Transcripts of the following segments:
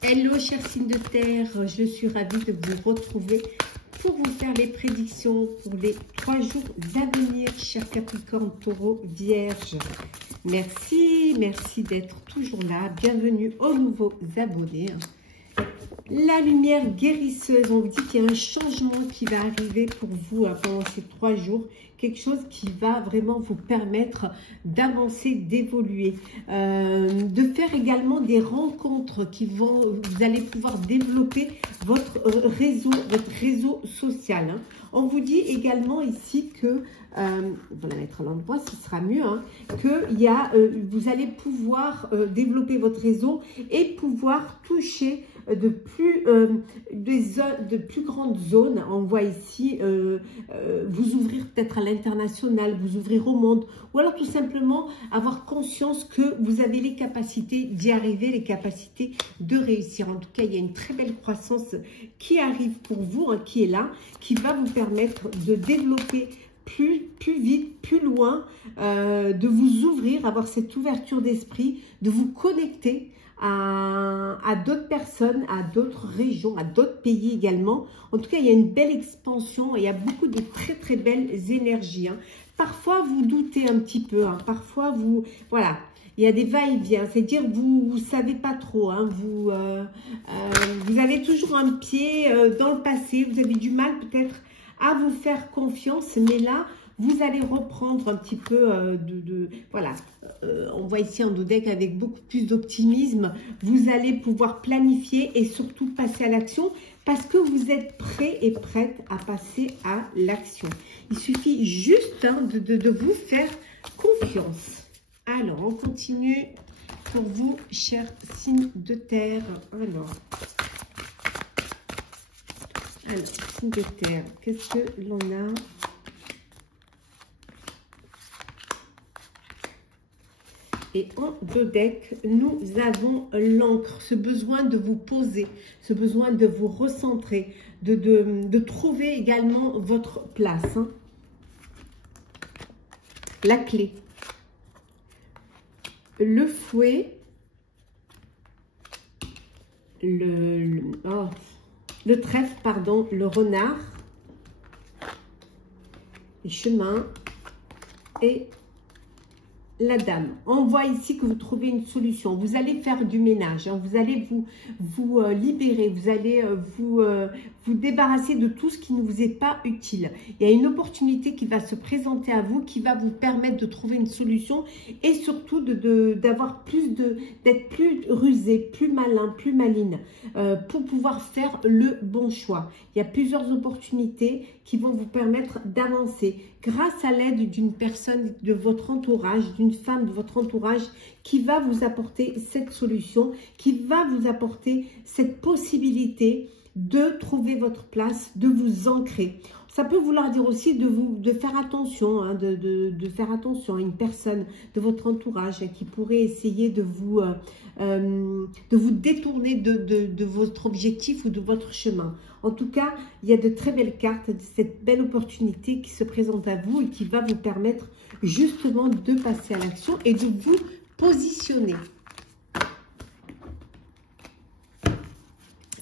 Hello chers signes de terre, je suis ravie de vous retrouver pour vous faire les prédictions pour les 3 jours à venir, chers Capricorne, Taureau, Vierge. Merci d'être toujours là. Bienvenue aux nouveaux abonnés. La lumière guérisseuse, on vous dit qu'il y a un changement qui va arriver pour vous pendant ces 3 jours. Quelque chose qui va vraiment vous permettre d'avancer, d'évoluer, de faire également des rencontres qui vont, vous allez pouvoir développer votre réseau social. Hein. On vous dit également ici que, on va la mettre à l'endroit, ce sera mieux, hein, que vous allez pouvoir développer votre réseau et pouvoir toucher de plus grandes zones. On voit ici vous ouvrir peut-être à l'international, vous ouvrir au monde, ou alors tout simplement avoir conscience que vous avez les capacités d'y arriver, les capacités de réussir. En tout cas, il y a une très belle croissance qui arrive pour vous, hein, qui est là, qui va vous permettre de développer plus vite, plus loin, de vous ouvrir, avoir cette ouverture d'esprit, de vous connecter à d'autres personnes, à d'autres régions, à d'autres pays également. En tout cas, il y a une belle expansion et il y a beaucoup de très belles énergies. Hein. Parfois, vous doutez un petit peu. Hein. Parfois, voilà, il y a des va-et-vient. C'est-à-dire, vous ne savez pas trop. Hein. Vous avez toujours un pied dans le passé. Vous avez du mal peut-être à vous faire confiance. Mais là, vous allez reprendre un petit peu voilà, on voit ici un deck avec beaucoup plus d'optimisme. Vous allez pouvoir planifier et surtout passer à l'action parce que vous êtes prêt et prête à passer à l'action. Il suffit juste hein, de vous faire confiance. Alors, on continue pour vous, chers signes de terre. Alors, signes de terre, qu'est-ce que l'on a ? Et en deck, nous avons l'encre, ce besoin de vous poser, ce besoin de vous recentrer, de trouver également votre place. Hein. La clé, le fouet, le trèfle, pardon, le renard, les chemins et la dame. On voit ici que vous trouvez une solution. Vous allez faire du ménage. Hein. Vous allez vous libérer. Vous allez vous débarrasser de tout ce qui ne vous est pas utile. Il y a une opportunité qui va se présenter à vous, qui va vous permettre de trouver une solution et surtout d'être plus rusé, plus malin, plus maline pour pouvoir faire le bon choix. Il y a plusieurs opportunités qui vont vous permettre d'avancer grâce à l'aide d'une personne de votre entourage, d'une femme de votre entourage qui va vous apporter cette solution, qui va vous apporter cette possibilité de trouver votre place, de vous ancrer. Ça peut vouloir dire aussi de faire attention, hein, de faire attention à une personne de votre entourage qui pourrait essayer de vous détourner de votre objectif ou de votre chemin. En tout cas, il y a de très belles cartes, cette belle opportunité qui se présente à vous et qui va vous permettre justement de passer à l'action et de vous positionner.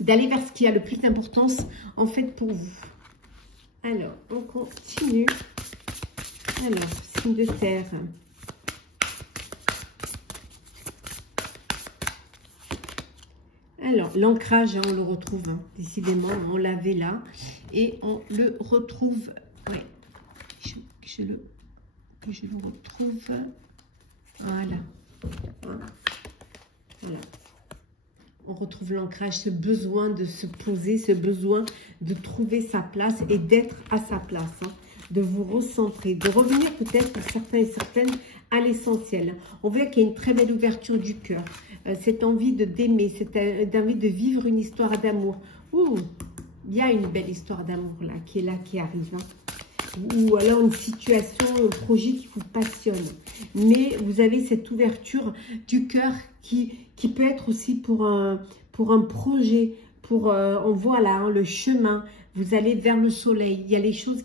D'aller vers ce qui a le plus d'importance en fait pour vous. Alors, on continue. Alors, signe de terre. Alors, l'ancrage, hein, on le retrouve, hein, décidément, on l'avait là. Et on le retrouve, ouais, que je le retrouve. Voilà. Voilà. On retrouve l'ancrage, ce besoin de se poser, ce besoin de trouver sa place et d'être à sa place, hein, de vous recentrer, de revenir peut-être pour certains et certaines à l'essentiel. On voit qu'il y a une très belle ouverture du cœur, cette envie d'aimer, cette envie de vivre une histoire d'amour. Ouh, il y a une belle histoire d'amour là, qui arrive. Hein. Ou alors une situation, un projet qui vous passionne. Mais vous avez cette ouverture du cœur qui peut être aussi pour un projet, on voit là hein, le chemin, vous allez vers le soleil, il y a les choses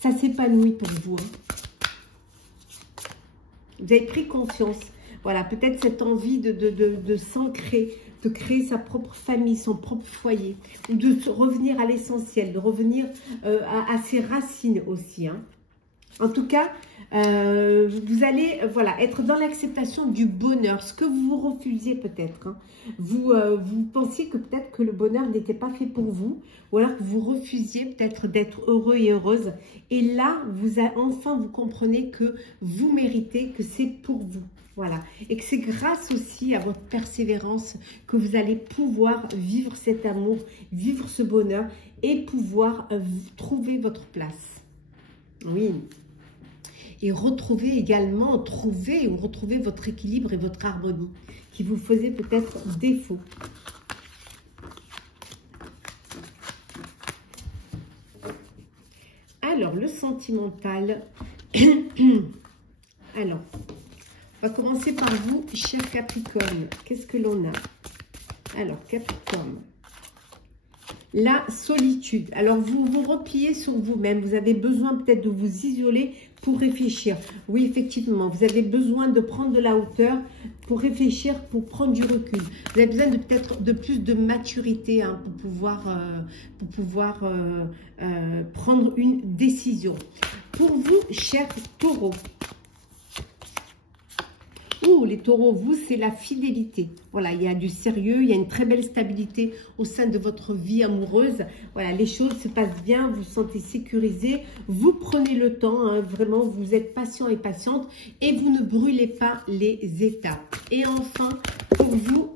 ça s'épanouit pour vous. Hein. Vous avez pris conscience, Voilà, peut-être cette envie de s'ancrer, de créer sa propre famille, son propre foyer, ou de revenir à l'essentiel, de revenir à ses racines aussi, hein. En tout cas, vous allez voilà, être dans l'acceptation du bonheur, ce que vous refusiez peut-être, hein. Vous pensiez que peut-être que le bonheur n'était pas fait pour vous, ou alors que vous refusiez peut-être d'être heureux et heureuse. Et là, enfin, vous comprenez que vous méritez, que c'est pour vous. Voilà, et que c'est grâce aussi à votre persévérance que vous allez pouvoir vivre cet amour, vivre ce bonheur et pouvoir trouver votre place. Oui. Et retrouver également, retrouver votre équilibre et votre harmonie qui vous faisait peut-être défaut. Alors, le sentimental. Alors, on va commencer par vous, cher Capricorne. Qu'est-ce que l'on a? Alors, Capricorne. La solitude. Alors, vous vous repliez sur vous-même. Vous avez besoin peut-être de vous isoler pour réfléchir. Oui, effectivement, vous avez besoin de prendre de la hauteur pour réfléchir, pour prendre du recul. Vous avez besoin de peut-être de plus de maturité, hein, pour pouvoir prendre une décision. Pour vous, chers taureaux. Les taureaux, vous, c'est la fidélité. Voilà, il y a du sérieux, il y a une très belle stabilité au sein de votre vie amoureuse. Voilà, les choses se passent bien, vous vous sentez sécurisé. Vous prenez le temps, hein, vraiment, vous êtes patient et patiente et vous ne brûlez pas les étapes. Et enfin, pour vous,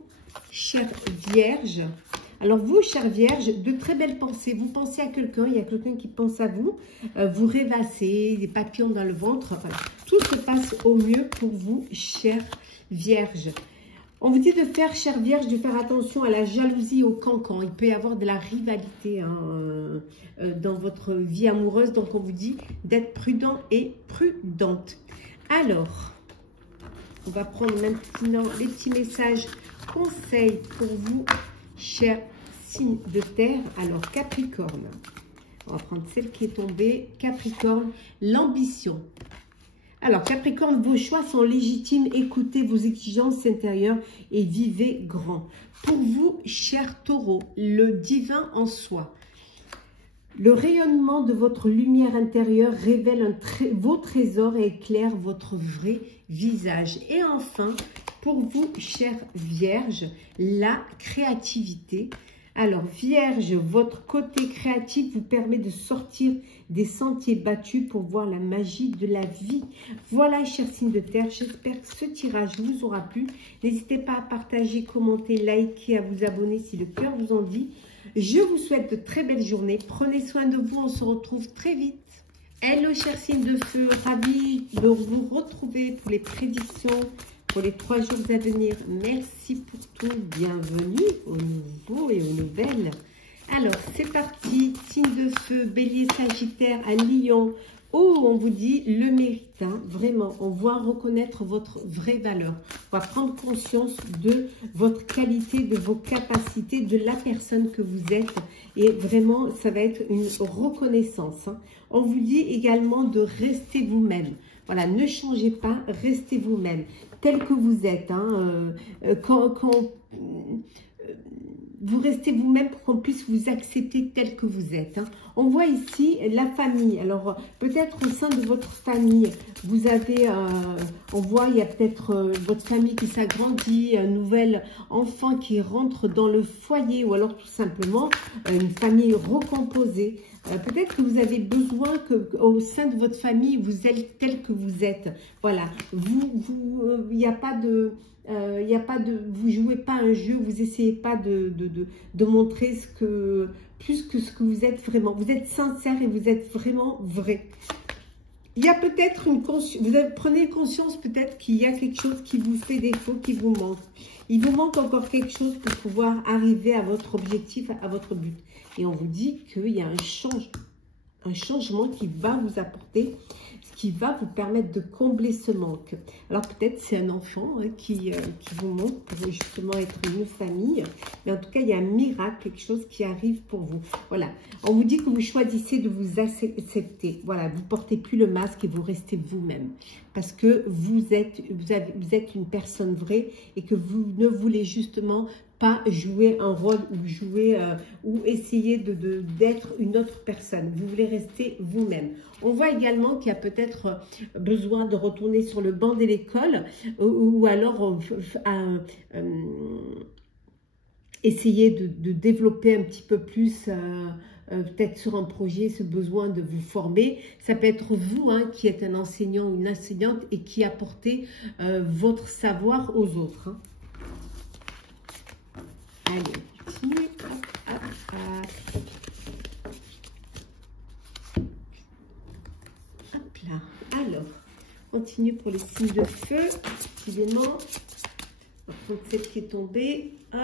chère Vierge, alors vous, chère Vierge, de très belles pensées. Vous pensez à quelqu'un, il y a quelqu'un qui pense à vous. Vous rêvassez, des papillons dans le ventre. Voilà. Tout se passe au mieux pour vous, chère Vierge. On vous dit de faire, chère Vierge, de faire attention à la jalousie, au cancan. Il peut y avoir de la rivalité, hein, dans votre vie amoureuse. Donc, on vous dit d'être prudent et prudente. Alors, on va prendre maintenant les petits messages conseils pour vous, cher signe de terre. Alors, Capricorne. On va prendre celle qui est tombée. Capricorne, l'ambition. Alors, Capricorne, vos choix sont légitimes. Écoutez vos exigences intérieures et vivez grand. Pour vous, cher taureau, le divin en soi. Le rayonnement de votre lumière intérieure révèle vos trésors et éclaire votre vrai visage. Et enfin, pour vous, chère Vierge, la créativité. Alors, Vierge, votre côté créatif vous permet de sortir des sentiers battus pour voir la magie de la vie. Voilà, chers signes de terre, j'espère que ce tirage vous aura plu. N'hésitez pas à partager, commenter, liker, à vous abonner si le cœur vous en dit. Je vous souhaite de très belles journées. Prenez soin de vous, on se retrouve très vite. Hello, chers signes de feu, ravi de vous retrouver pour les prédictions pour les 3 jours à venir. Merci pour tout. Bienvenue aux nouveaux et aux nouvelles. Alors, c'est parti. Signe de feu, bélier, sagittaire, à Lion. Oh, on vous dit le mérite, hein, vraiment. On voit reconnaître votre vraie valeur. On va prendre conscience de votre qualité, de vos capacités, de la personne que vous êtes. Et vraiment, ça va être une reconnaissance, hein. On vous dit également de rester vous-même. Voilà, ne changez pas, restez vous-même, tel que vous êtes, hein, vous restez vous-même pour qu'on puisse vous accepter tel que vous êtes, hein. On voit ici la famille. Alors, peut-être au sein de votre famille, vous avez, on voit, il y a peut-être votre famille qui s'agrandit, un nouvel enfant qui rentre dans le foyer, ou alors tout simplement une famille recomposée. Peut-être que vous avez besoin qu'au sein de votre famille, vous êtes tel que vous êtes. Voilà, il n'y a pas de... vous jouez pas un jeu, vous essayez pas de montrer plus que ce que vous êtes vraiment. Vous êtes sincère et vous êtes vraiment vrai. Il y a peut-être une conscience, prenez conscience peut-être qu'il y a quelque chose qui vous fait défaut, qui vous manque. Il vous manque encore quelque chose pour pouvoir arriver à votre objectif, à votre but. Et on vous dit qu'il y a un changement qui va vous apporter, qui va vous permettre de combler ce manque. Alors peut-être c'est un enfant, hein, qui vous manque pour justement être une famille. Mais en tout cas, il y a un miracle, quelque chose qui arrive pour vous. Voilà. On vous dit que vous choisissez de vous accepter. Voilà, vous ne portez plus le masque et vous restez vous-même. parce que vous êtes une personne vraie et que vous ne voulez justement pas jouer un rôle ou jouer ou essayer d'être une autre personne. Vous voulez rester vous-même. On voit également qu'il y a peut-être besoin de retourner sur le banc de l'école ou alors essayer de développer un petit peu plus peut-être sur un projet, ce besoin de vous former. Ça peut être vous qui êtes un enseignant ou une enseignante et qui apportez votre savoir aux autres. Allez, on continue. Hop, hop, hop. Hop là. Alors, on continue pour les signes de feu. Évidemment, on va prendre celle qui est tombée. Hop.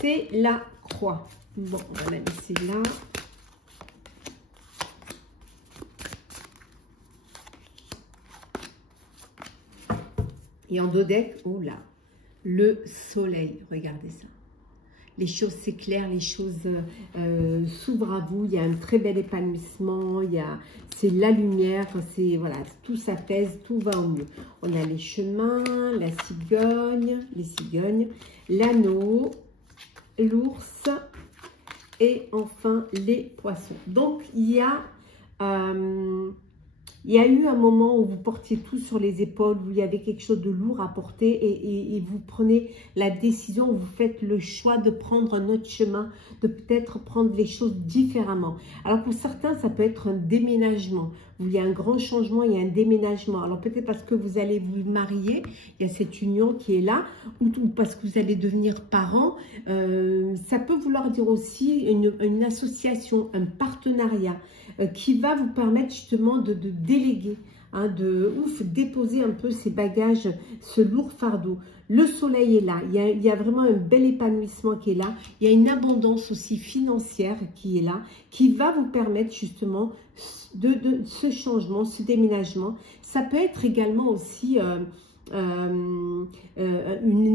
C'est la croix. Bon, on va la laisser là. Et en dodec, oh là, le soleil, regardez ça. Les choses s'éclairent, les choses s'ouvrent à vous. Il y a un très bel épanouissement. C'est la lumière. C'est voilà, tout s'apaise, tout va au mieux. On a les chemins, la cigogne, les cigognes, l'anneau, l'ours et enfin les poissons. Donc il y a eu un moment où vous portiez tout sur les épaules, où il y avait quelque chose de lourd à porter et vous prenez la décision, vous faites le choix de prendre un autre chemin, de peut-être prendre les choses différemment. Alors pour certains, ça peut être un déménagement, où il y a un grand changement, il y a un déménagement. Alors peut-être parce que vous allez vous marier, il y a cette union qui est là, ou parce que vous allez devenir parent. Ça peut vouloir dire aussi une association, un partenariat qui va vous permettre justement de déléguer, de déposer un peu ces bagages, ce lourd fardeau. Le soleil est là, il y a vraiment un bel épanouissement qui est là, il y a une abondance aussi financière qui est là, qui va vous permettre justement de ce changement, ce déménagement. Ça peut être également aussi une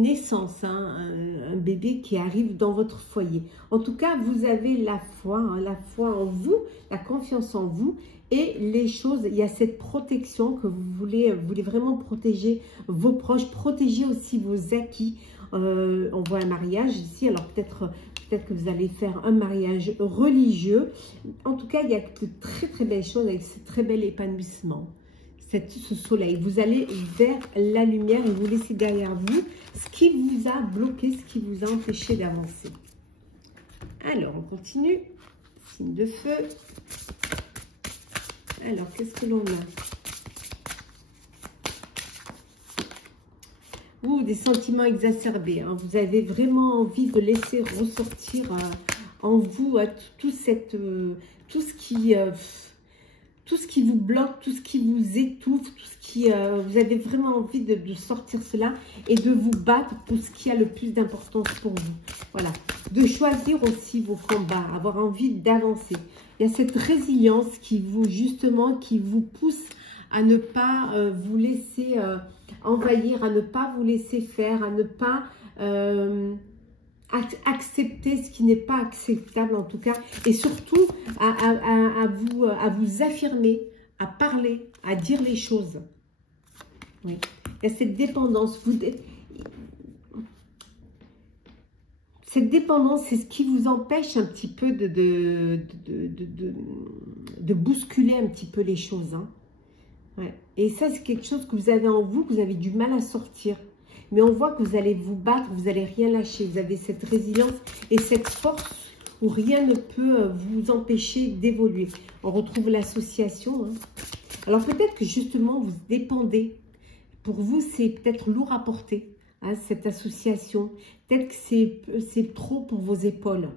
naissance, un bébé qui arrive dans votre foyer. En tout cas, vous avez la foi en vous, la confiance en vous et les choses, il y a cette protection que vous voulez vraiment protéger vos proches, protéger aussi vos acquis. On voit un mariage ici, alors peut-être que vous allez faire un mariage religieux. En tout cas, il y a de très très belles choses avec ce très bel épanouissement. Ce soleil, vous allez vers la lumière et vous laissez derrière vous ce qui vous a bloqué, ce qui vous a empêché d'avancer. Alors, on continue. Signe de feu. Alors, qu'est-ce que l'on a? Des sentiments exacerbés. Vous avez vraiment envie de laisser ressortir en vous tout ce qui vous bloque, tout ce qui vous étouffe, tout ce qui vous avez vraiment envie de sortir cela et de vous battre pour ce qui a le plus d'importance pour vous. Voilà, de choisir aussi vos combats, avoir envie d'avancer. Il y a cette résilience qui vous pousse à ne pas vous laisser envahir, à ne pas vous laisser faire, à ne pas accepter ce qui n'est pas acceptable en tout cas, et surtout à vous affirmer, à parler, à dire les choses. Oui. Il y a cette dépendance. Cette dépendance, c'est ce qui vous empêche un petit peu de bousculer un petit peu les choses. Ouais. Et ça, c'est quelque chose que vous avez en vous, que vous avez du mal à sortir. Mais on voit que vous allez vous battre, vous n'allez rien lâcher. Vous avez cette résilience et cette force où rien ne peut vous empêcher d'évoluer. On retrouve l'association. Alors peut-être que justement, vous dépendez. Pour vous, c'est peut-être lourd à porter, cette association. Peut-être que c'est trop pour vos épaules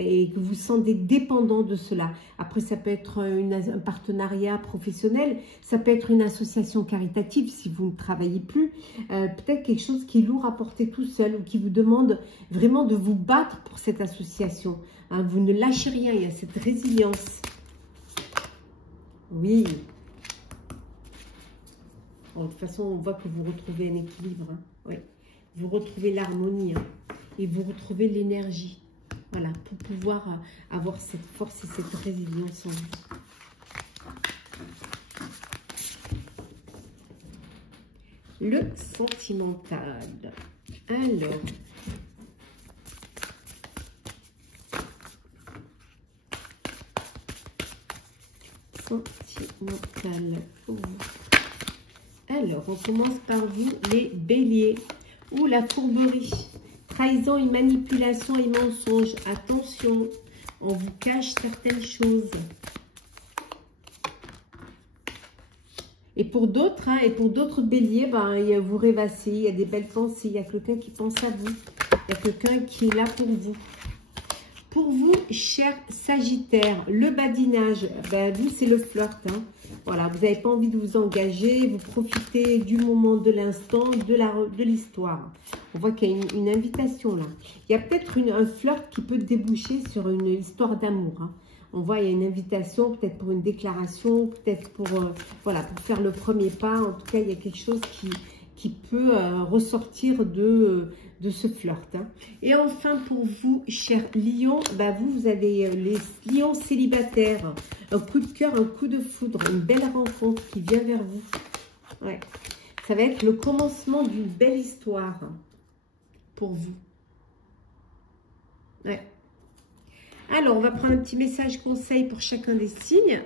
et que vous sentez dépendant de cela. Après, ça peut être un partenariat professionnel, ça peut être une association caritative si vous ne travaillez plus, peut-être quelque chose qui est lourd à porter tout seul ou qui vous demande vraiment de vous battre pour cette association. Vous ne lâchez rien, il y a cette résilience. Oui. Bon, de toute façon, on voit que vous retrouvez un équilibre. Oui. Vous retrouvez l'harmonie et vous retrouvez l'énergie. Voilà, pour pouvoir avoir cette force et cette résilience en vous. le sentimental. Alors, sentimental pour vous. Alors, on commence par vous, les béliers. Ou la fourberie. Trahison et manipulation et mensonge. Attention, on vous cache certaines choses. Et pour d'autres, et pour d'autres béliers, vous rêvassez, il y a des belles pensées, il y a quelqu'un qui pense à vous, il y a quelqu'un qui est là pour vous. Pour vous, cher Sagittaire, le badinage, vous, c'est le flirt. Voilà, vous n'avez pas envie de vous engager, vous profitez du moment, de l'instant, de l'histoire. On voit qu'il y a une invitation là. Il y a peut-être un flirt qui peut déboucher sur une histoire d'amour. On voit, il y a une invitation, peut-être pour une déclaration, peut-être pour, voilà, pour faire le premier pas. En tout cas, il y a quelque chose qui peut ressortir de ce flirt. Et enfin, pour vous, cher Lion, vous avez les lions célibataires. Un coup de cœur, un coup de foudre, une belle rencontre qui vient vers vous. Ouais. Ça va être le commencement d'une belle histoire pour vous. Ouais. Alors, on va prendre un petit message conseil pour chacun des signes.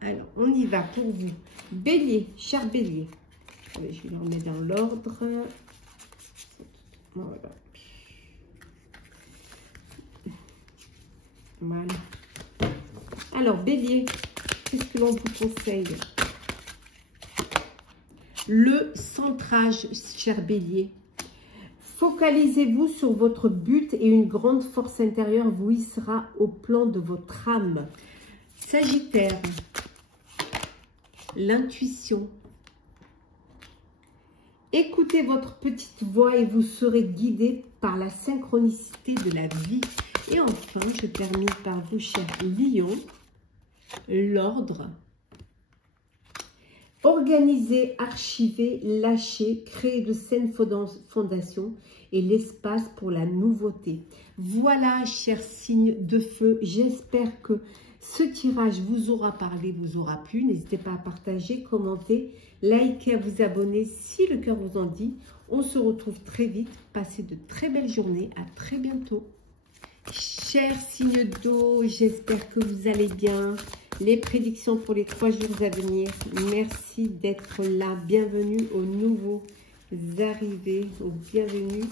Alors, on y va pour vous. Bélier, cher Bélier. Allez, je vais le remettre dans l'ordre. Voilà. Voilà. Alors, Bélier, qu'est-ce que l'on vous conseille? Le centrage, cher Bélier. Focalisez-vous sur votre but et une grande force intérieure vous hissera au plan de votre âme. Sagittaire, l'intuition. Écoutez votre petite voix et vous serez guidé par la synchronicité de la vie. Et enfin, je termine par vous, cher Lion, l'ordre. Organisez, archivez, lâchez, créez de saines fondations et l'espace pour la nouveauté. Voilà, chers signes de feu, j'espère que ce tirage vous aura parlé, vous aura plu. N'hésitez pas à partager, commenter, liker, à vous abonner si le cœur vous en dit. On se retrouve très vite. Passez de très belles journées. À très bientôt. Chers signes d'eau, j'espère que vous allez bien. Les prédictions pour les 3 jours à venir. Merci d'être là. Bienvenue aux nouveaux arrivés, bienvenue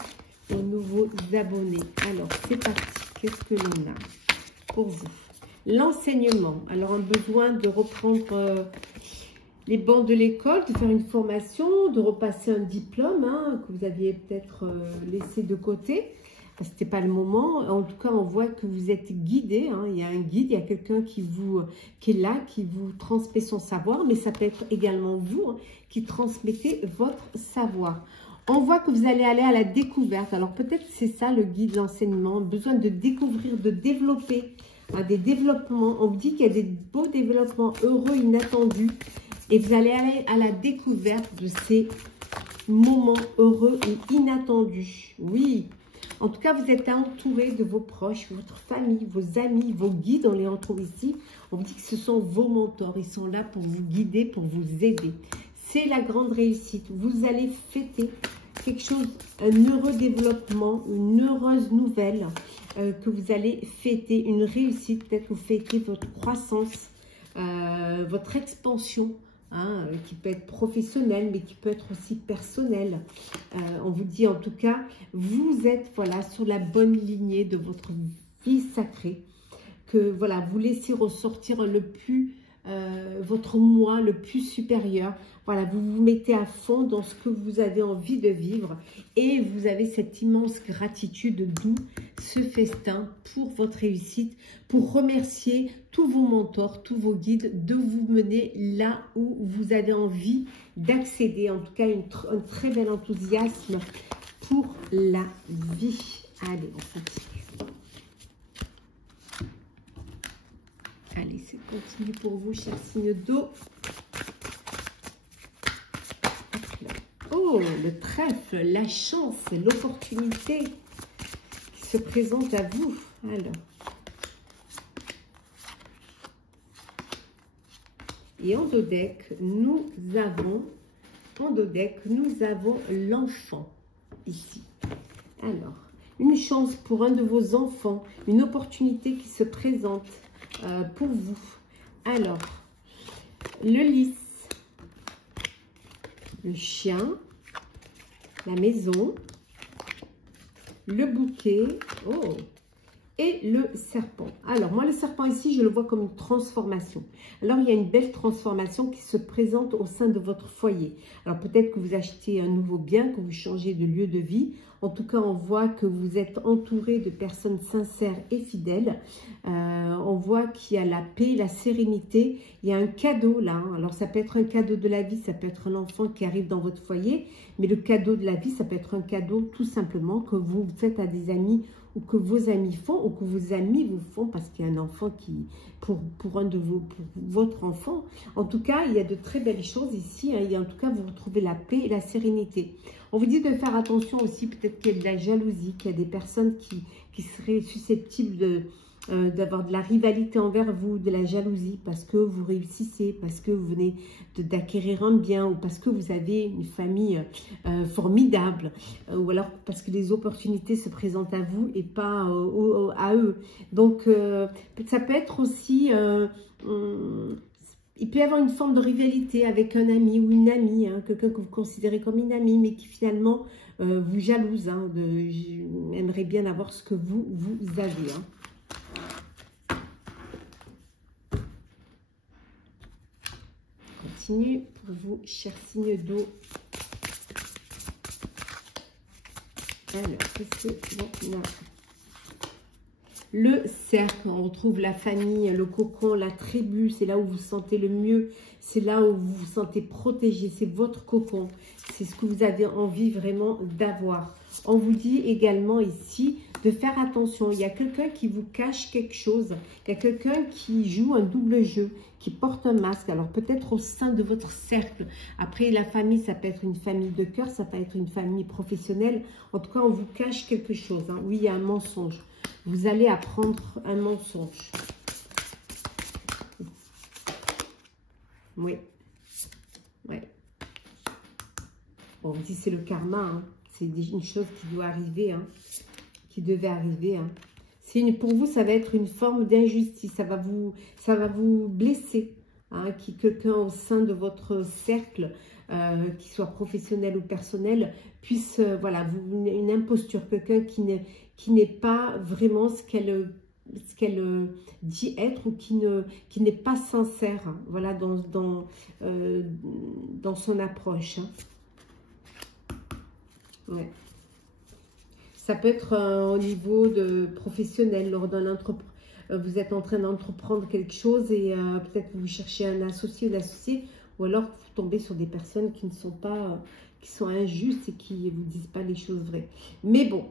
aux nouveaux abonnés. Alors, c'est parti. Qu'est-ce que l'on a pour vous? L'enseignement. Alors, un besoin de reprendre les bancs de l'école, de faire une formation, de repasser un diplôme que vous aviez peut-être laissé de côté. Ce n'était pas le moment. En tout cas, on voit que vous êtes guidé. Il y a un guide, il y a quelqu'un qui est là, qui vous transmet son savoir. Mais ça peut être également vous qui transmettez votre savoir. On voit que vous allez aller à la découverte. Alors peut-être c'est ça le guide, l'enseignement. Besoin de découvrir, de développer. Des développements. On vous dit qu'il y a des beaux développements heureux, inattendus. Et vous allez aller à la découverte de ces moments heureux et inattendus. Oui. En tout cas, vous êtes entouré de vos proches, votre famille, vos amis, vos guides. On les retrouve ici. On vous dit que ce sont vos mentors. Ils sont là pour vous guider, pour vous aider. C'est la grande réussite. Vous allez fêter quelque chose, un heureux développement, une heureuse nouvelle que vous allez fêter, une réussite. Peut-être que vous fêtez votre croissance, votre expansion. Qui peut être professionnel, mais qui peut être aussi personnel. On vous dit en tout cas, vous êtes voilà sur la bonne lignée de votre vie sacrée, que voilà, vous laissez ressortir le plus, votre moi le plus supérieur. Voilà, vous vous mettez à fond dans ce que vous avez envie de vivre et vous avez cette immense gratitude, d'où ce festin pour votre réussite, pour remercier tous vos mentors, tous vos guides, de vous mener là où vous avez envie d'accéder. En tout cas, un très bel enthousiasme pour la vie. Allez, on continue. Allez, c'est continu pour vous, chers signes d'eau. Oh, le trèfle, la chance, l'opportunité qui se présente à vous. Alors. Et en dos deck, nous avons en dos deck, nous avons l'enfant ici. Alors, une chance pour un de vos enfants, une opportunité qui se présente pour vous. Alors, le lys, le chien, la maison, le bouquet, oh, et le serpent. Alors, moi, le serpent ici, je le vois comme une transformation. Alors, il y a une belle transformation qui se présente au sein de votre foyer. Alors, peut-être que vous achetez un nouveau bien, que vous changez de lieu de vie. En tout cas, on voit que vous êtes entouré de personnes sincères et fidèles. On voit qu'il y a la paix, la sérénité. Il y a un cadeau là. Hein. Alors, ça peut être un cadeau de la vie, ça peut être un enfant qui arrive dans votre foyer. Mais le cadeau de la vie, ça peut être un cadeau tout simplement que vous faites à des amis ou que vos amis font, ou que vos amis vous font, parce qu'il y a un enfant qui, pour votre enfant. En tout cas, il y a de très belles choses ici. Hein. En tout cas, vous retrouvez la paix et la sérénité. On vous dit de faire attention aussi, peut-être qu'il y a de la jalousie, qu'il y a des personnes qui seraient susceptibles d'avoir de la rivalité envers vous, de la jalousie, parce que vous réussissez, parce que vous venez d'acquérir un bien, ou parce que vous avez une famille formidable, ou alors parce que les opportunités se présentent à vous et pas à eux. Donc, ça peut être aussi... il peut y avoir une forme de rivalité avec un ami ou une amie, hein, quelqu'un que vous considérez comme une amie, mais qui finalement vous jalouse. Hein, aimerait bien avoir ce que vous avez. Hein. Continue pour vous, chers signes d'eau. Alors, qu'est-ce que... Bon, le cercle, on retrouve la famille, le cocon, la tribu, c'est là où vous vous sentez le mieux, c'est là où vous vous sentez protégé, c'est votre cocon, c'est ce que vous avez envie vraiment d'avoir. On vous dit également ici de faire attention, il y a quelqu'un qui vous cache quelque chose, il y a quelqu'un qui joue un double jeu, qui porte un masque, alors peut-être au sein de votre cercle. Après, la famille, ça peut être une famille de cœur, ça peut être une famille professionnelle, en tout cas, on vous cache quelque chose. Hein. Oui, il y a un mensonge. Vous allez apprendre un mensonge. Oui. Ouais. Bon, on dit c'est le karma. Hein. C'est une chose qui doit arriver. Hein. Qui devait arriver. Hein. Pour vous, ça va être une forme d'injustice. Ça va vous blesser. Hein, quelqu'un au sein de votre cercle, qui soit professionnel ou personnel, puisse, voilà, une imposture. Quelqu'un qui n'est pas vraiment ce qu'elle dit être, ou qui n'est pas sincère, hein, voilà, dans son approche. Hein. Ouais. Ça peut être au niveau de professionnel, lors d'un entrepreneur. Vous êtes en train d'entreprendre quelque chose et peut-être que vous cherchez un associé ou une associée, ou alors vous tombez sur des personnes qui ne sont pas, qui sont injustes et qui ne vous disent pas les choses vraies. Mais bon,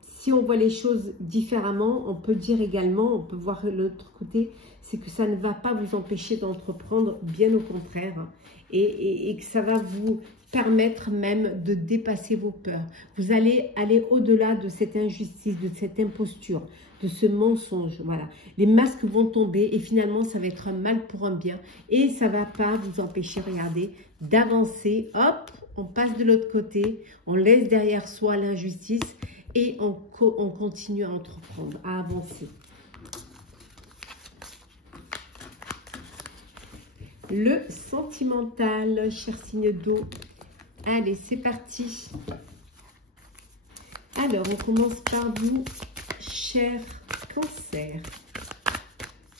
si on voit les choses différemment, on peut dire également, on peut voir l'autre côté, c'est que ça ne va pas vous empêcher d'entreprendre, bien au contraire, hein, et que ça va vous permettre même de dépasser vos peurs. Vous allez aller au-delà de cette injustice, de cette imposture, de ce mensonge. Voilà, les masques vont tomber et finalement, ça va être un mal pour un bien, et ça ne va pas vous empêcher, regardez, d'avancer. Hop, on passe de l'autre côté, on laisse derrière soi l'injustice, et on continue à entreprendre, à avancer. Le sentimental, cher signe d'eau. Allez, c'est parti. Alors, on commence par vous, cher Cancer.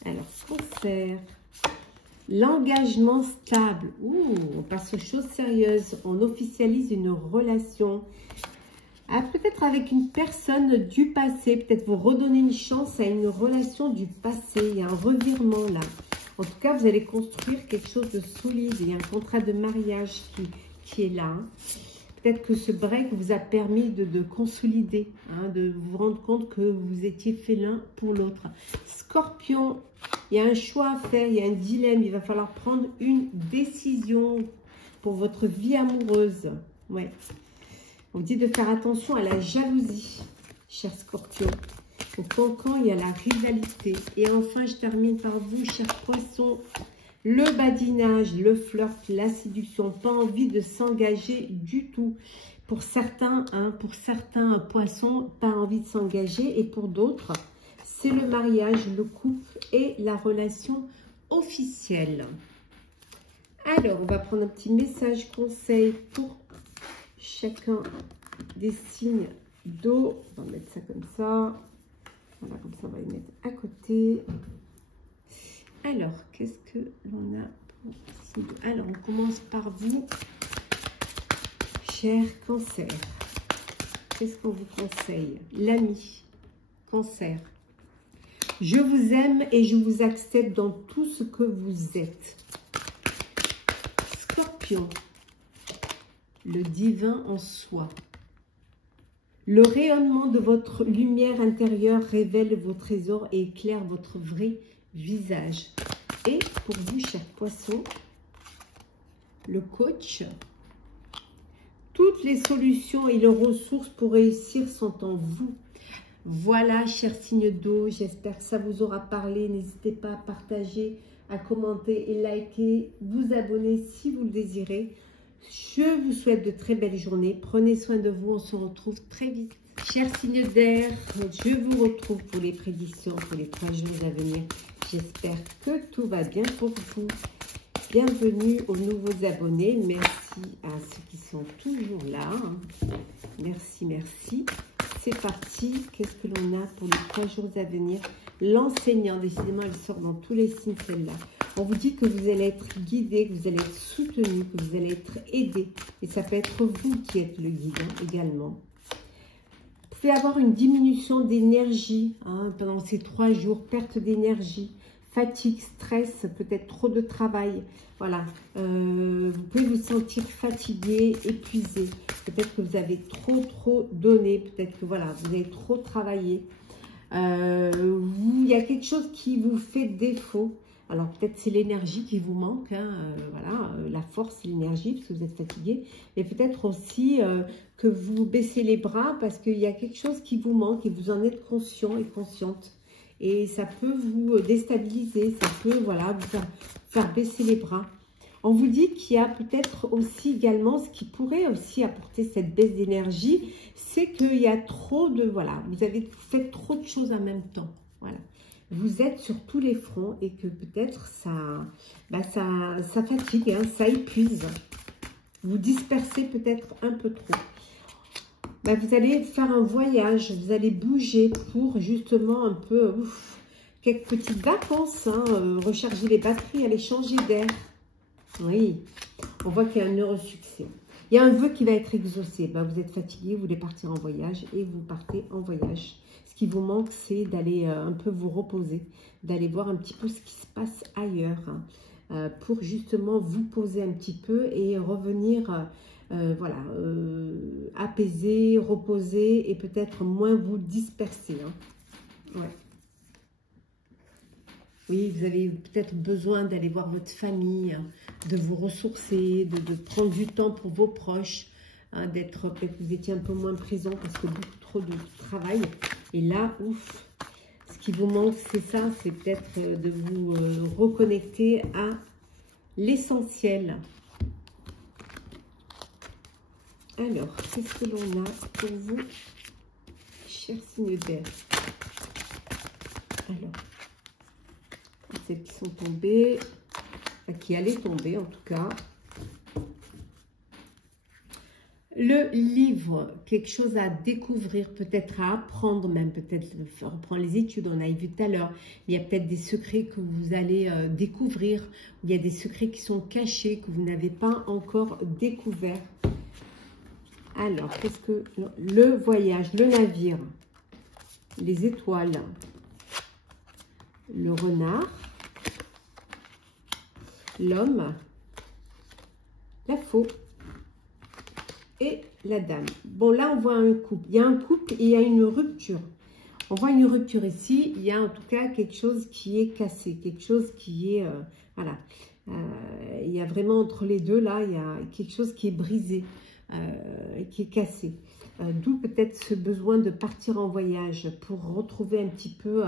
Alors, Cancer. L'engagement stable. Ouh, on passe aux choses sérieuses. On officialise une relation. Ah, peut-être avec une personne du passé, peut-être vous redonnez une chance à une relation du passé. Il y a un revirement là. En tout cas, vous allez construire quelque chose de solide. Il y a un contrat de mariage qui est là. Peut-être que ce break vous a permis de consolider, hein, de vous rendre compte que vous étiez fait l'un pour l'autre. Scorpion, il y a un choix à faire, il y a un dilemme. Il va falloir prendre une décision pour votre vie amoureuse. Ouais. On vous dit de faire attention à la jalousie, cher Scorpion. Donc, quand il y a la rivalité. Et enfin, je termine par vous, cher Poisson. Le badinage, le flirt, la séduction, pas envie de s'engager du tout. Pour certains poissons, pas envie de s'engager. Et pour d'autres, c'est le mariage, le couple et la relation officielle. Alors, on va prendre un petit message conseil pour chacun des signes d'eau. On va mettre ça comme ça. Voilà, comme ça, on va les mettre à côté. Alors, qu'est-ce que l'on a pour signe d'eau? Alors, on commence par vous, cher Cancer. Qu'est-ce qu'on vous conseille? L'ami, Cancer. Je vous aime et je vous accepte dans tout ce que vous êtes. Scorpion, le divin en soi. Le rayonnement de votre lumière intérieure révèle vos trésors et éclaire votre vrai visage. Et pour vous, cher poisson, le coach. Toutes les solutions et les ressources pour réussir sont en vous. Voilà, chers signes d'eau, j'espère que ça vous aura parlé. N'hésitez pas à partager, à commenter et liker, vous abonner si vous le désirez. Je vous souhaite de très belles journées. Prenez soin de vous, on se retrouve très vite. Chers signes d'air, je vous retrouve pour les prédictions pour les 3 jours à venir. J'espère que tout va bien pour vous. Bienvenue aux nouveaux abonnés. Merci à ceux qui sont toujours là. Merci, merci. C'est parti. Qu'est-ce que l'on a pour les 3 jours à venir? L'enseignant, décidément, elle sort dans tous les signes, celle-là. On vous dit que vous allez être guidé, que vous allez être soutenu, que vous allez être aidé. Et ça peut être vous qui êtes le guide également. Vous pouvez avoir une diminution d'énergie pendant ces 3 jours, perte d'énergie, fatigue, stress, peut-être trop de travail. Voilà, vous pouvez vous sentir fatigué, épuisé. Peut-être que vous avez trop donné, peut-être que voilà, vous avez trop travaillé. Il y a quelque chose qui vous fait défaut. Alors peut-être c'est l'énergie qui vous manque, voilà, la force, l'énergie, parce que vous êtes fatigué. Et peut-être aussi que vous baissez les bras parce qu'il y a quelque chose qui vous manque et vous en êtes conscient et consciente. Et ça peut vous déstabiliser, ça peut voilà, vous faire baisser les bras. On vous dit qu'il y a peut-être aussi également, ce qui pourrait aussi apporter cette baisse d'énergie, c'est qu'il y a trop de, voilà, vous faites trop de choses en même temps. Voilà. Vous êtes sur tous les fronts et que peut-être ça fatigue, ça épuise. Vous dispersez peut-être un peu trop. Vous allez faire un voyage, vous allez bouger pour justement un peu, quelques petites vacances, recharger les batteries, aller changer d'air. Oui, on voit qu'il y a un heureux succès. Il y a un vœu qui va être exaucé. Vous êtes fatigué, vous voulez partir en voyage et vous partez en voyage. Ce qui vous manque, c'est d'aller un peu vous reposer, d'aller voir un petit peu ce qui se passe ailleurs, pour justement vous poser un petit peu et revenir, voilà, apaiser, reposer et peut-être moins vous disperser. Ouais. Oui, vous avez peut-être besoin d'aller voir votre famille, de vous ressourcer, de prendre du temps pour vos proches, peut-être que vous étiez un peu moins présent parce que beaucoup trop de travail. Et là, ouf, ce qui vous manque, c'est ça, c'est peut-être de vous reconnecter à l'essentiel. Alors, qu'est-ce que l'on a pour vous, chers signes d'air? Alors, celles qui sont tombées, qui allaient tomber en tout cas. Le livre, quelque chose à découvrir, peut-être à apprendre même, peut-être reprendre les études, on a vu tout à l'heure. Il y a peut-être des secrets que vous allez découvrir. Il y a des secrets qui sont cachés, que vous n'avez pas encore découverts. Alors, qu'est-ce que... Le voyage, le navire, les étoiles, le renard, l'homme, la faux et la dame. Bon, là, on voit un couple. Il y a un couple et il y a une rupture. On voit une rupture ici. Il y a en tout cas quelque chose qui est cassé, quelque chose qui est... voilà. Il y a vraiment entre les deux, là, il y a quelque chose qui est brisé, qui est cassé. D'où peut-être ce besoin de partir en voyage pour retrouver un petit peu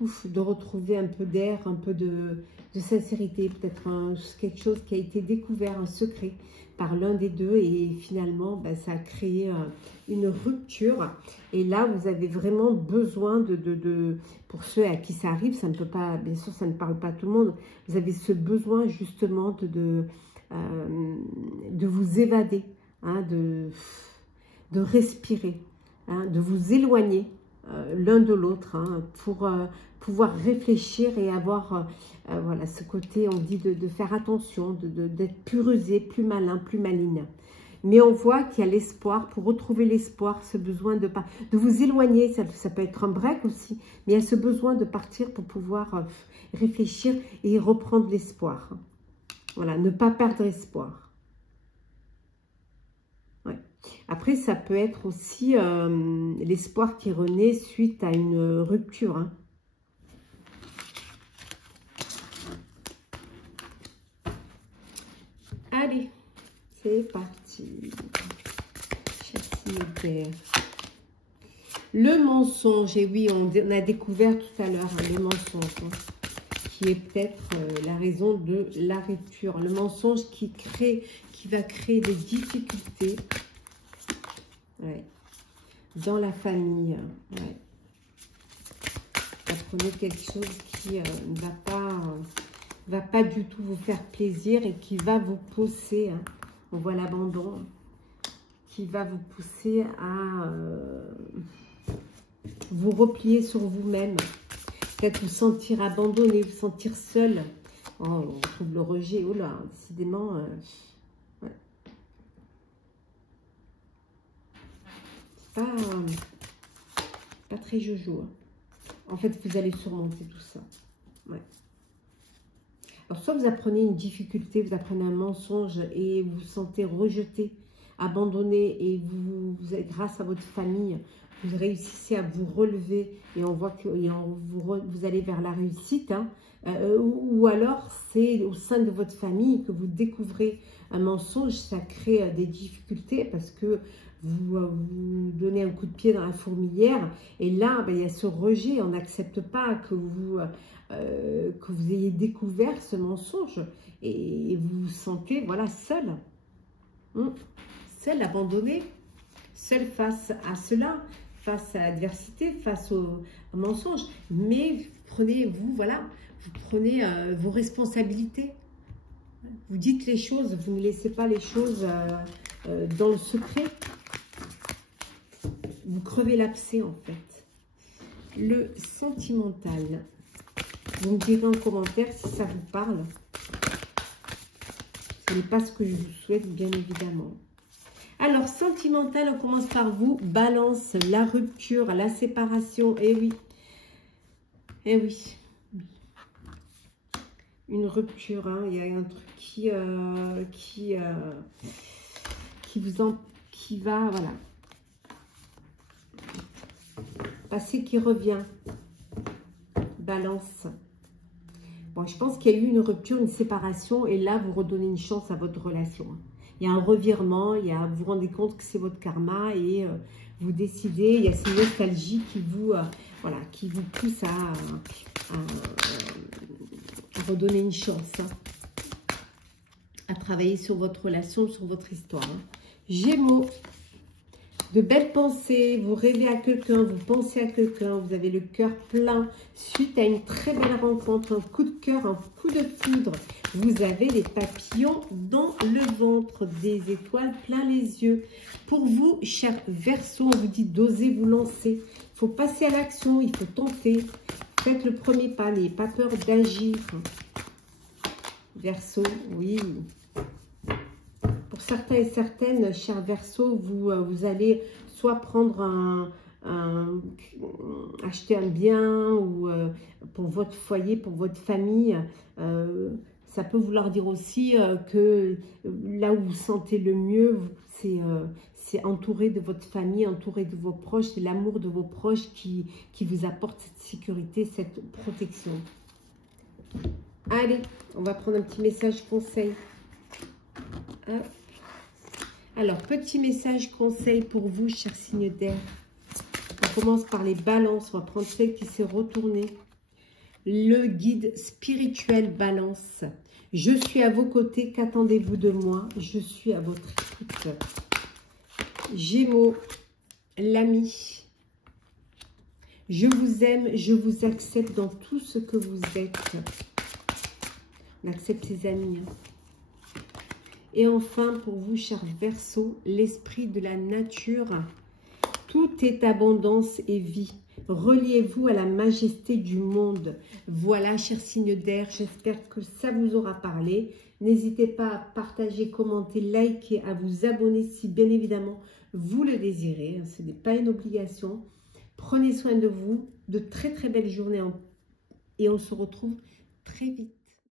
de retrouver un peu d'air, un peu de sincérité, peut-être quelque chose qui a été découvert, un secret par l'un des deux et finalement ben, ça a créé une rupture. Et là vous avez vraiment besoin pour ceux à qui ça arrive, ça ne peut pas, bien sûr ça ne parle pas à tout le monde, vous avez ce besoin justement de vous évader, hein, de respirer, hein, de vous éloigner l'un de l'autre, hein, pour pouvoir réfléchir et avoir voilà, ce côté, on dit de faire attention, d'être plus rusé, plus malin, plus maligne. Mais on voit qu'il y a l'espoir, pour retrouver l'espoir, ce besoin de vous éloigner, ça peut être un break aussi, mais il y a ce besoin de partir pour pouvoir réfléchir et reprendre l'espoir. Voilà, ne pas perdre espoir. Ouais. Après, ça peut être aussi l'espoir qui renaît suite à une rupture, hein. Allez, c'est parti. Le mensonge, et oui, on a découvert tout à l'heure le mensonge, hein, qui est peut-être la raison de la rupture. Le mensonge qui va créer des difficultés, ouais, dans la famille. Ouais. Apprenez quelque chose qui ne va pas du tout vous faire plaisir et qui va vous pousser, hein, on voit l'abandon, qui va vous pousser à vous replier sur vous-même, peut-être vous sentir abandonné, vous sentir seul. Oh, on trouve le rejet, oh là, décidément, ouais. C'est pas très jojo, hein. En fait, vous allez surmonter tout ça. Ouais. Alors, soit vous apprenez une difficulté, vous apprenez un mensonge et vous vous sentez rejeté, abandonné, et grâce à votre famille, vous réussissez à vous relever et on voit que vous allez vers la réussite, hein. Ou alors c'est au sein de votre famille que vous découvrez un mensonge, ça crée des difficultés parce que vous donnez un coup de pied dans la fourmilière et là ben, il y a ce rejet, on n'accepte pas que vous ayez découvert ce mensonge et vous vous sentez voilà seul, seul, abandonné, seul face à cela, face à l'adversité, face au mensonge. Mais prenez-vous, voilà, vous prenez vos responsabilités. Vous dites les choses, vous ne laissez pas les choses dans le secret. Vous crevez l'abcès en fait. Le sentimental. Vous me direz en commentaire si ça vous parle. Ce n'est pas ce que je vous souhaite, bien évidemment. Alors, sentimental, on commence par vous. Balance, la rupture, la séparation. Eh oui. Eh oui. Une rupture, hein. Il y a un truc qui va, voilà. Passé qui revient. Balance. Bon, je pense qu'il y a eu une rupture, une séparation, et là, vous redonnez une chance à votre relation. Il y a un revirement, vous vous rendez compte que c'est votre karma, et vous décidez, il y a cette nostalgie qui vous, voilà, qui vous pousse à redonner une chance, hein, à travailler sur votre relation, sur votre histoire. Hein. Gémeaux. De belles pensées, vous rêvez à quelqu'un, vous pensez à quelqu'un, vous avez le cœur plein suite à une très belle rencontre, un coup de cœur, un coup de foudre. Vous avez des papillons dans le ventre, des étoiles plein les yeux. Pour vous, chers Verseaux, on vous dit d'oser vous lancer. Il faut passer à l'action, il faut tenter. Faites le premier pas, n'ayez pas peur d'agir. Verseau, oui. Pour certains et certaines, chers Verseaux, vous allez soit prendre acheter un bien ou pour votre foyer, pour votre famille. Ça peut vouloir dire aussi que là où vous sentez le mieux, c'est entouré de votre famille, entouré de vos proches. C'est l'amour de vos proches qui vous apporte cette sécurité, cette protection. Allez, on va prendre un petit message conseil. Hop. Alors, petit message conseil pour vous, chers signes d'air. On commence par les balances. On va prendre celle qui s'est retournée. le guide spirituel Balance. Je suis à vos côtés, qu'attendez-vous de moi? Je suis à votre écoute. Gémeaux, l'ami. Je vous aime, je vous accepte dans tout ce que vous êtes. On accepte ses amis. Et enfin, pour vous, chers Verseaux, l'esprit de la nature. Tout est abondance et vie. Reliez-vous à la majesté du monde. Voilà, chers signes d'air, j'espère que ça vous aura parlé. N'hésitez pas à partager, commenter, liker, à vous abonner si bien évidemment vous le désirez. Ce n'est pas une obligation. Prenez soin de vous. De très très belles journées et on se retrouve très vite.